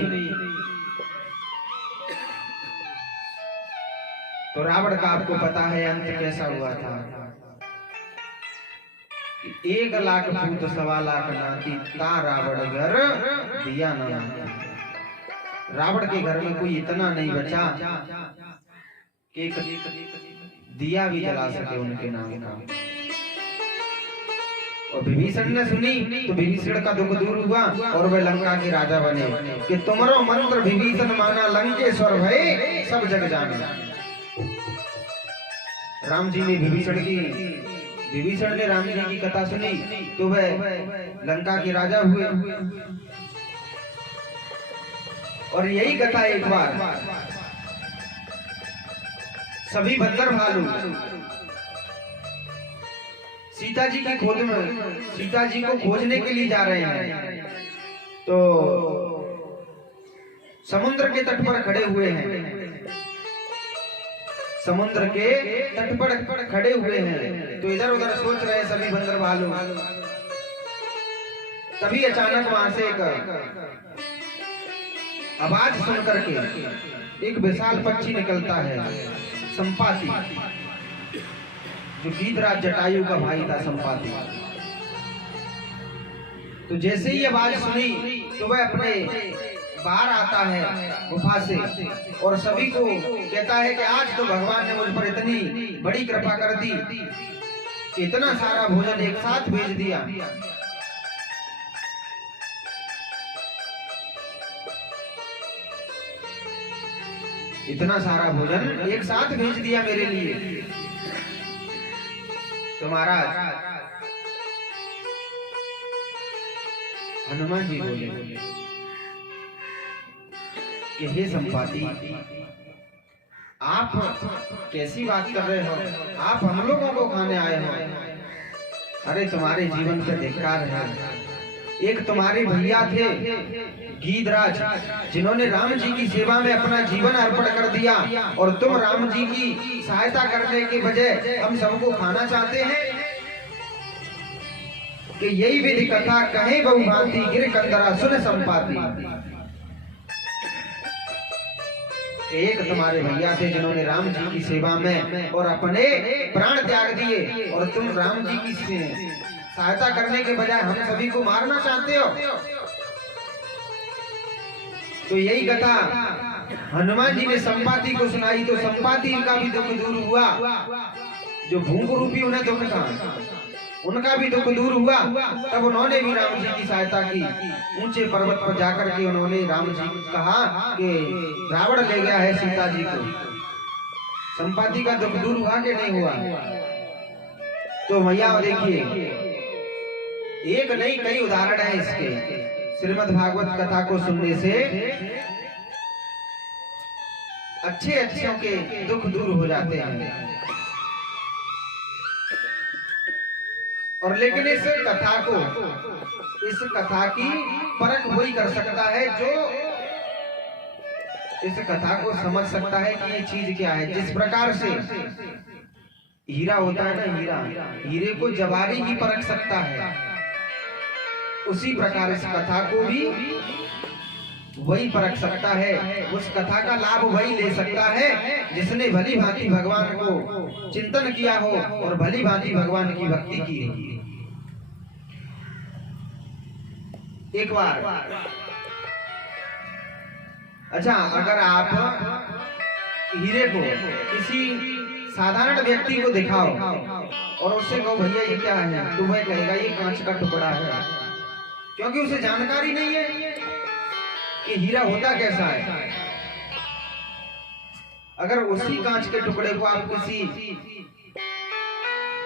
तो रावण का आपको पता है अंत कैसा हुआ था। 1 लाख फूट 1.25 लाख नाती ता रावण घर दिया ना। रावण के घर में कोई इतना नहीं बचा कि दिया भी जला सके उनके नाम का। और विभीषण ने सुनी तो विभीषण का दुख दूर हुआ और वे लंका के राजा बने कि तुमरो मंत्र विभीषण माना लंकेश्वर भय सब जग जाना। राम जी ने विभीषण ने राम जी की कथा सुनी तो वह लंका के राजा हुए। और यही कथा एक बार सभी बंदर भालू सीता जी की खोज में सीता जी को खोजने के लिए जा रहे हैं। तो समुद्र के तट पर खड़े हुए हैं। समुद्र के तट पर खड़े हुए हैं तो इधर उधर सोच रहे सभी बंदर भालू। तभी अचानक वहां से एक आवाज सुन करके एक विशाल पक्षी निकलता है, संपाति, जो गीधराज जटायु का भाई था संपाति। तो जैसे ही आवाज सुनी तो वह अपने बाहर आता है गुफा से और सभी को कहता है कि आज तो भगवान ने मुझ पर इतनी बड़ी कृपा कर दी कि इतना सारा भोजन एक साथ भेज दिया। इतना सारा भोजन एक साथ भेज दिया मेरे लिए। तो महाराज हनुमान जी बोले कि हे संपाति, आप कैसी बात कर रहे हो, आप हम लोगों को खाने आए हो। अरे तुम्हारे जीवन पे धिक्कार है, एक तुम्हारे भैया थे गीधराज, जिन्होंने राम जी की सेवा में अपना जीवन अर्पण कर दिया, और तुम राम जी की सहायता करने के बजाय हम सबको खाना चाहते हैं। कि यही विधि कथा कहे बहुभांति, गिर कंदरा सुन संपाति। एक तुम्हारे भैया थे जिन्होंने राम जी की सेवा में और अपने प्राण त्याग दिए, और तुम राम जी की सहायता करने के बजाय हम सभी को मारना चाहते हो। तो यही कथा हनुमान जी ने संपाति को सुनाई, तो संपाति का भी दुख दूर हुआ। जो भूख रूपी उन्हें दुख था, उनका भी दुख दूर हुआ। तब उन्होंने भी राम जी की सहायता की। ऊंचे पर्वत पर जाकर के उन्होंने राम जी को कहा कि रावण ले गया है सीता जी को। संपाति का दुख दूर हुआ कि नहीं हुआ? तो भैया देखिए, एक नहीं कई उदाहरण है इसके। श्रीमद् भागवत कथा को सुनने से अच्छे अच्छों के दुख दूर हो जाते हैं। और लेकिन इस कथा की परख वही कर सकता है जो इस कथा को समझ सकता है कि ये चीज क्या है। जिस प्रकार से हीरा होता है ना, हीरे को जवारी ही परख सकता है, उसी प्रकार इस कथा को भी वही परख सकता है। उस कथा का लाभ वही ले सकता है जिसने भली भांति भगवान को चिंतन किया हो और भली भांति भगवान की भक्ति की हो। एक बार अच्छा, अगर आप हीरे को किसी साधारण व्यक्ति को दिखाओ और उससे कहो भैया ये क्या है, तो वह कहेगा ये कांच का टुकड़ा है, क्योंकि उसे जानकारी नहीं है कि हीरा होता कैसा है। अगर उसी कांच के टुकड़े को आप किसी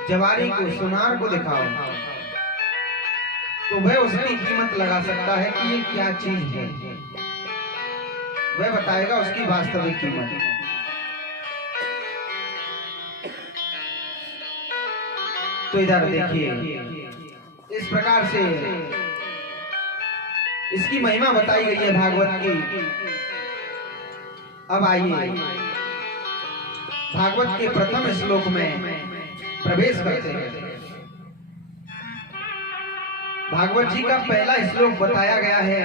जवारी को, सुनार को दिखाओ, तो वह उसकी कीमत लगा सकता है कि ये क्या चीज है। वह बताएगा उसकी वास्तविक कीमत। तो इधर देखिए, इस प्रकार से इसकी महिमा बताई गई है भागवत की। अब आइए भागवत के प्रथम श्लोक में प्रवेश करते हैं। भागवत जी का पहला श्लोक बताया गया है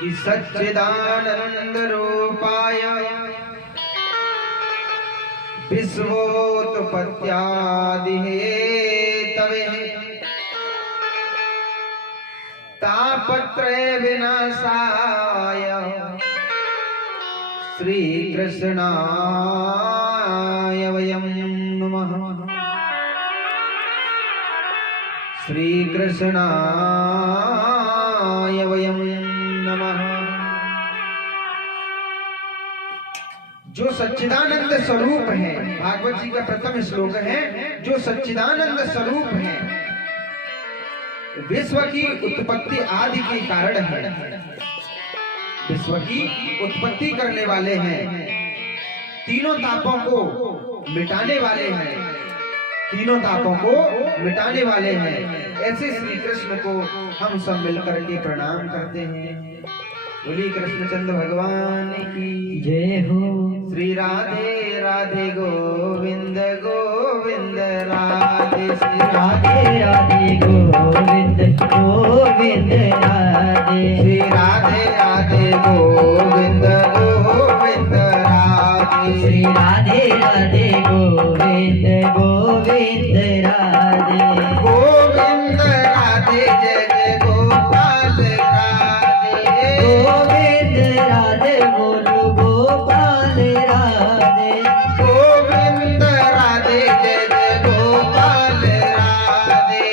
कि सच्चिदानंद रूपाय विश्वोत्पत्त्यादि हेतवे तापत्रय विनाशाय श्री कृष्णाय वयं नमः। श्री कृष्णाय वयं नमः। जो सच्चिदानंद स्वरूप है, भागवत जी का प्रथम श्लोक है, जो सच्चिदानंद स्वरूप है, विश्व की उत्पत्ति आदि के कारण है, विश्व की उत्पत्ति करने वाले हैं, तीनों तापों को मिटाने वाले हैं, तीनों तापों को मिटाने वाले हैं। ऐसे श्री कृष्ण को हम सब मिलकर के प्रणाम करते हैं। बोलिए कृष्णचंद्र भगवान की जय हो। श्री राधे राधे गोविंद गोविंद राधे, श्री राधे राधे गोविंद गोविंद राधे, श्री राधे राधे गोविंद गोविंद राधे, श्री राधे राधे गोविंद गोविंद राधे, गोविंद राधे जय जय गोपाल राधे, गोविंद राधे बोलो गोपाल राधे, गोविंद राधे जय जय गोपाल राधे।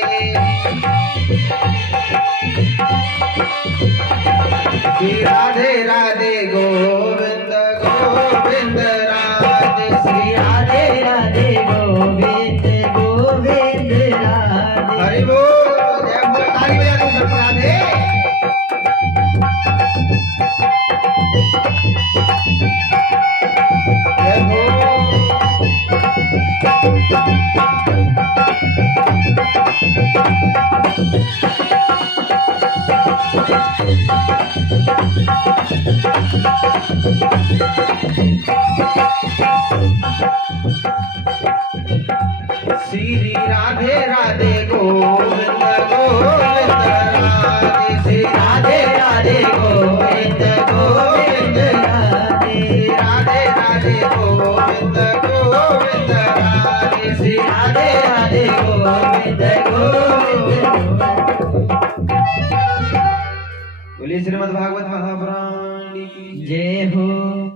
श्री राधे राधे गोविंद गोविंद राधे, श्री राधे राधे गोविंद गोविंद राधे। हरि बोल, जय बोल, ताली बजा दो सब राधे। जय हो। श्री राधे राधे गोविंद गोविंद राधे श्री राधे राधे गोविंद गोविंद राधे राधे राधे गोविंद गोविंद राधे श्री राधे राधे गोविंद गोविंद बोलिए श्रीमद् भागवत महापुराण की जय हो।